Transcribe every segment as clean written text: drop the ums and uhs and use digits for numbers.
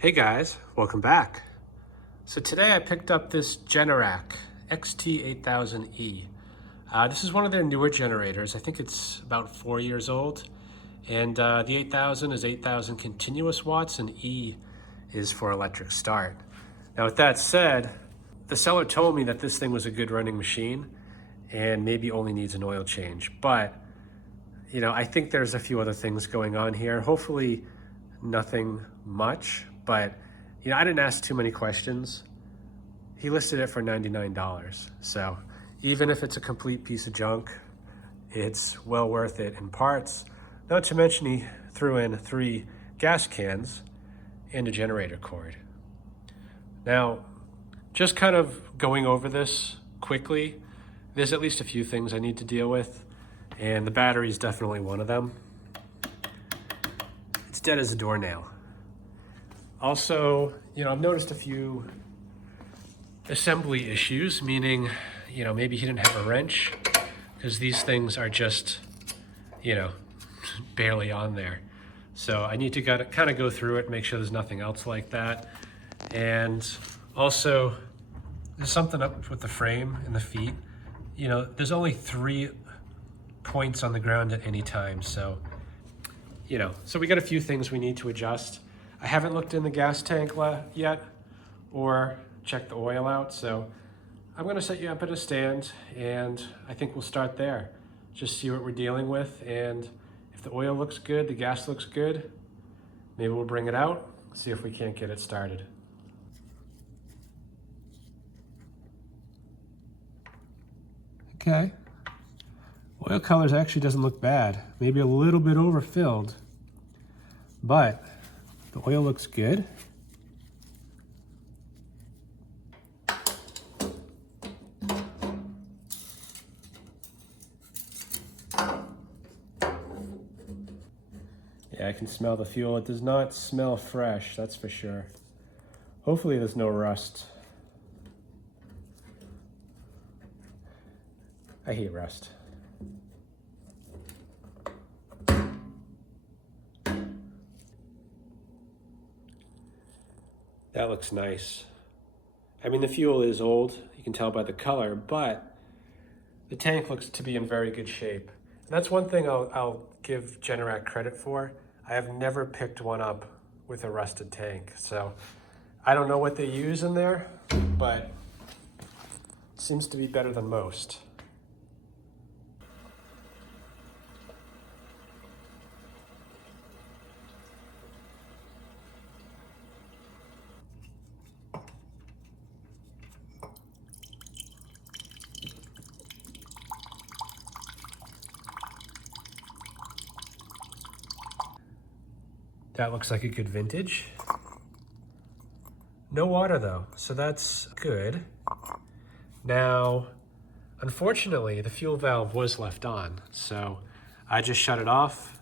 Hey guys, welcome back. So today I picked up this Generac XT8000E. This is one of their newer generators. I think it's about 4 years old. And the 8000 is 8000 continuous watts and E is for electric start. Now with that said, the seller told me that this thing was a good running machine and maybe only needs an oil change. But, I think there's a few other things going on here. Hopefully nothing much, but I didn't ask too many questions. He listed it for $99. So even if it's a complete piece of junk, it's well worth it in parts. Not to mention he threw in 3 gas cans and a generator cord. Now, just kind of going over this quickly, there's at least a few things I need to deal with, and the battery is definitely one of them. It's dead as a doornail. Also, I've noticed a few assembly issues, meaning, maybe he didn't have a wrench, because these things are just, barely on there. So I need to kind of go through it, make sure there's nothing else like that. And also, there's something up with the frame and the feet. There's only 3 points on the ground at any time, so so we got a few things we need to adjust. I haven't looked in the gas tank yet or checked the oil out, so I'm gonna set you up at a stand and I think we'll start there. Just see what we're dealing with, and if the oil looks good, the gas looks good, maybe we'll bring it out, see if we can't get it started. Okay. Oil colors actually doesn't look bad. Maybe a little bit overfilled, but the oil looks good. Yeah, I can smell the fuel. It does not smell fresh, that's for sure. Hopefully there's no rust. I hate rust. That looks nice. I mean, the fuel is old, you can tell by the color, but the tank looks to be in very good shape. And that's one thing I'll give Generac credit for. I have never picked one up with a rusted tank. So I don't know what they use in there, but it seems to be better than most. That looks like a good vintage. No water though, so that's good. Now, unfortunately, the fuel valve was left on, so I just shut it off,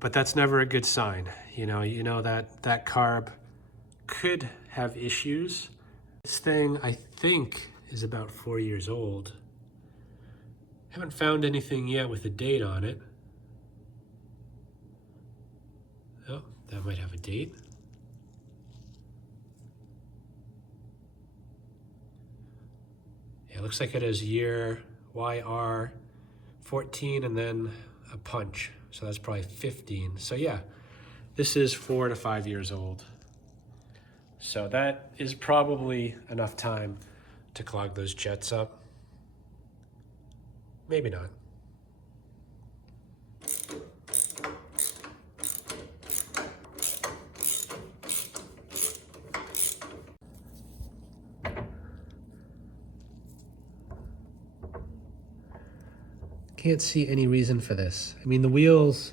but that's never a good sign. You know that carb could have issues. This thing, I think, is about 4 years old. Haven't found anything yet with a date on it. Oh, that might have a date. Yeah, it looks like it has year YR 14 and then a punch. So that's probably 15. So yeah, this is 4 to 5 years old. So that is probably enough time to clog those jets up. Maybe not. Can't see any reason for this. I mean, the wheels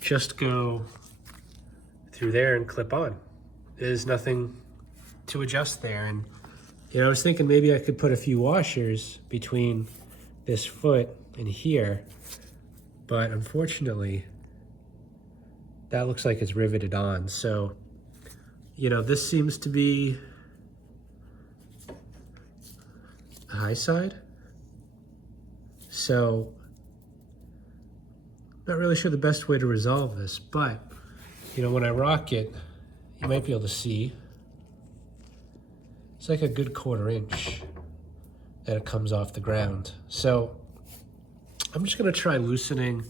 just go through there and clip on. There's nothing to adjust there. And I was thinking maybe I could put a few washers between this foot and here, but unfortunately that looks like it's riveted on. So this seems to be the high side. So, not really sure the best way to resolve this, but when I rock it, you might be able to see, it's like a good 1/4 inch that it comes off the ground. So I'm just gonna try loosening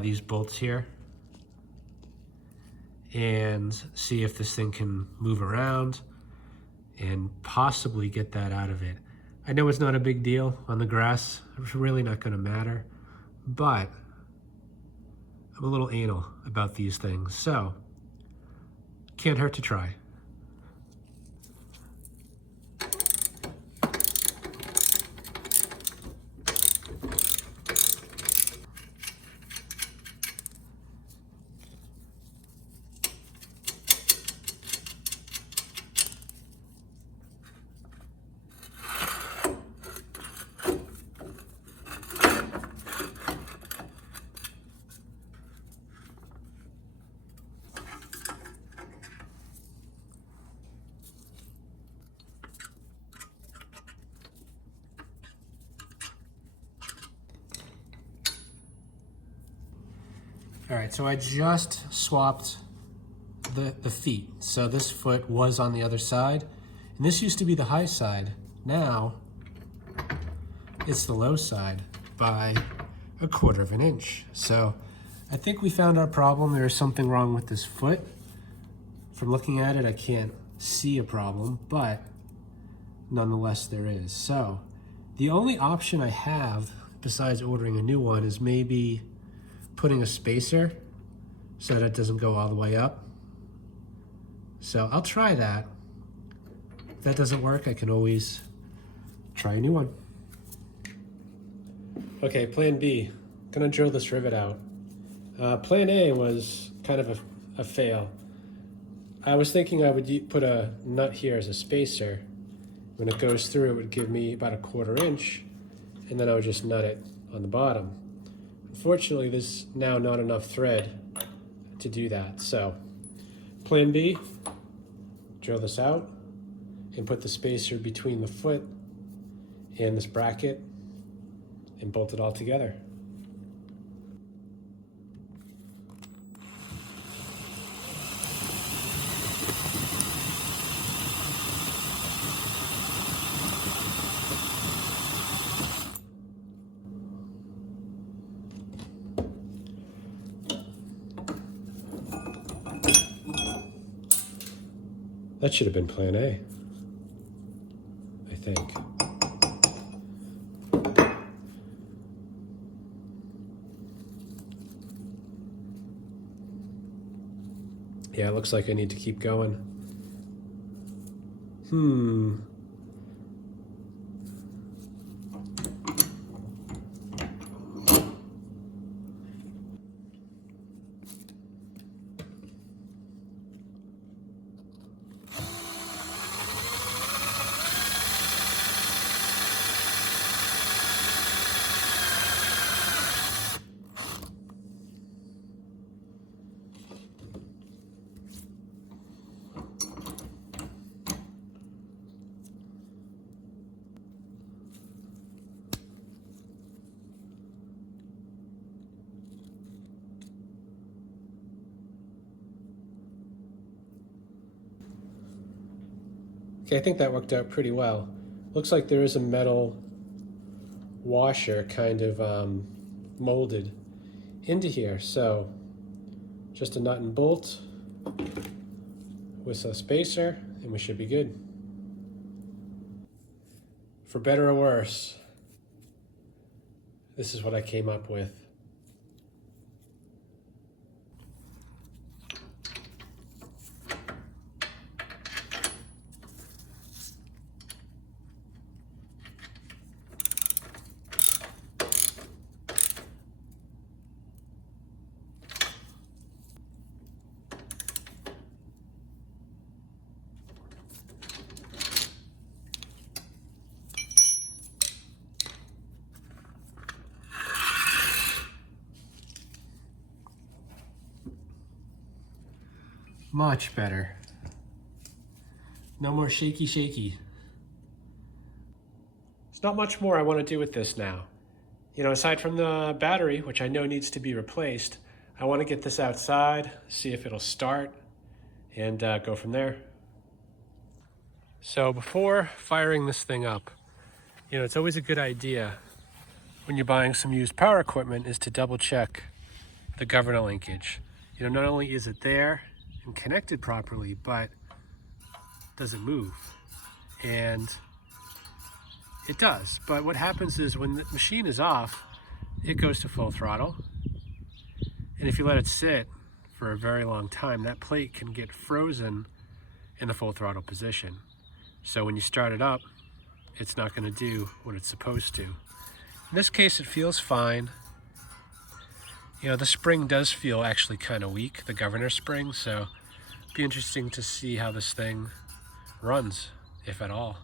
these bolts here and see if this thing can move around and possibly get that out of it. I know it's not a big deal on the grass. It's really not gonna matter, but I'm a little anal about these things, so can't hurt to try. All right, so I just swapped the feet. So this foot was on the other side, and this used to be the high side. Now it's the low side by a 1/4 inch. So I think we found our problem. There is something wrong with this foot. From looking at it, I can't see a problem, but nonetheless there is. So the only option I have besides ordering a new one is maybe putting a spacer so that it doesn't go all the way up. So I'll try that. If that doesn't work, I can always try a new one. Okay, plan B, gonna drill this rivet out. Plan A was kind of a fail. I was thinking I would put a nut here as a spacer. When it goes through, it would give me about a 1/4 inch, and then I would just nut it on the bottom. Unfortunately, there's now not enough thread to do that. So plan B, drill this out and put the spacer between the foot and this bracket and bolt it all together. That should have been plan A, I think. Yeah, it looks like I need to keep going. Okay, I think that worked out pretty well. Looks like there is a metal washer kind of molded into here. So just a nut and bolt with a spacer and we should be good. For better or worse, this is what I came up with. Much better. No more shaky. There's not much more I want to do with this now. You know, aside from the battery, which I know needs to be replaced, I want to get this outside, see if it'll start, and go from there. So before firing this thing up, it's always a good idea when you're buying some used power equipment is to double check the governor linkage. Not only is it there and connected properly, but does it move? And it does. But what happens is when the machine is off, it goes to full throttle. And if you let it sit for a very long time, that plate can get frozen in the full throttle position. So when you start it up, it's not going to do what it's supposed to. In this case, it feels fine. The spring does feel actually kind of weak, the governor spring, so it'd be interesting to see how this thing runs, if at all.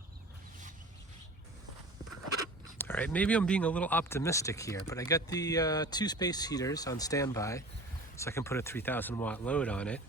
All right, maybe I'm being a little optimistic here, but I got the 2 space heaters on standby, so I can put a 3,000 watt load on it.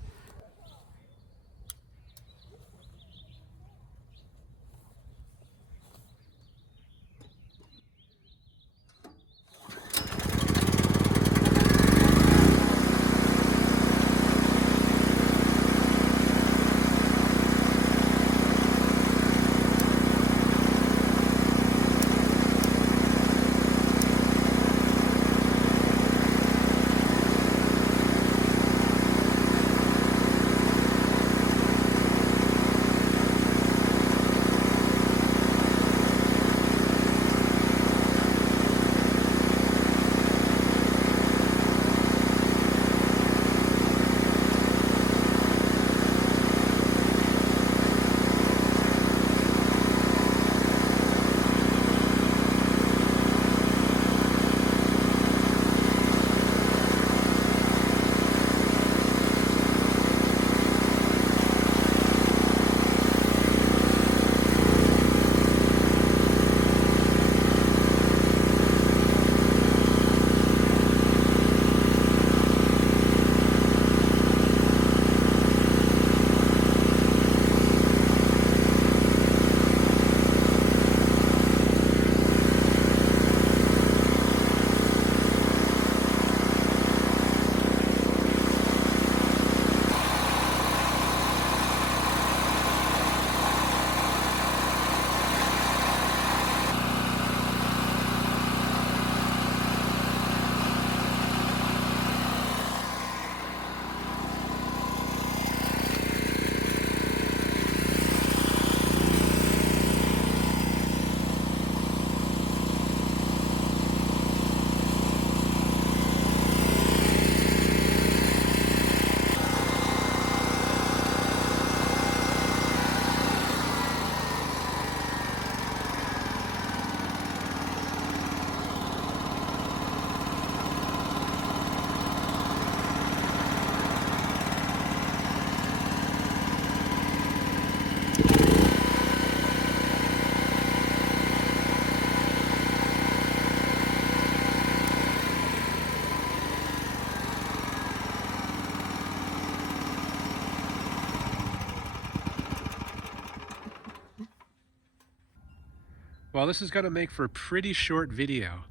Well, this is going to make for a pretty short video.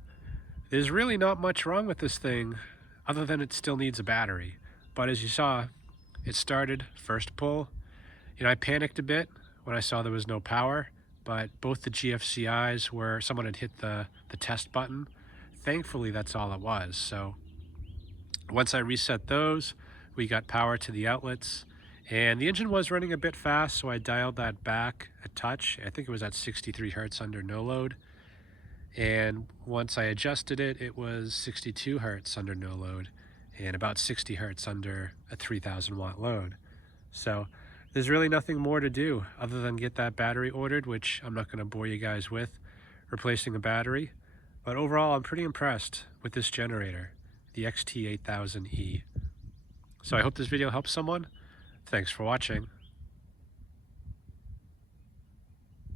There's really not much wrong with this thing other than it still needs a battery. But as you saw, it started first pull. I panicked a bit when I saw there was no power, but both the GFCIs where someone had hit the test button, thankfully that's all it was. So once I reset those, we got power to the outlets, and the engine was running a bit fast, so I dialed that back a touch. I think it was at 63 hertz under no load. And once I adjusted it, it was 62 hertz under no load and about 60 hertz under a 3,000 watt load. So there's really nothing more to do other than get that battery ordered, which I'm not going to bore you guys with replacing a battery. But overall, I'm pretty impressed with this generator, the XT8000E. So I hope this video helps someone. Thanks for watching.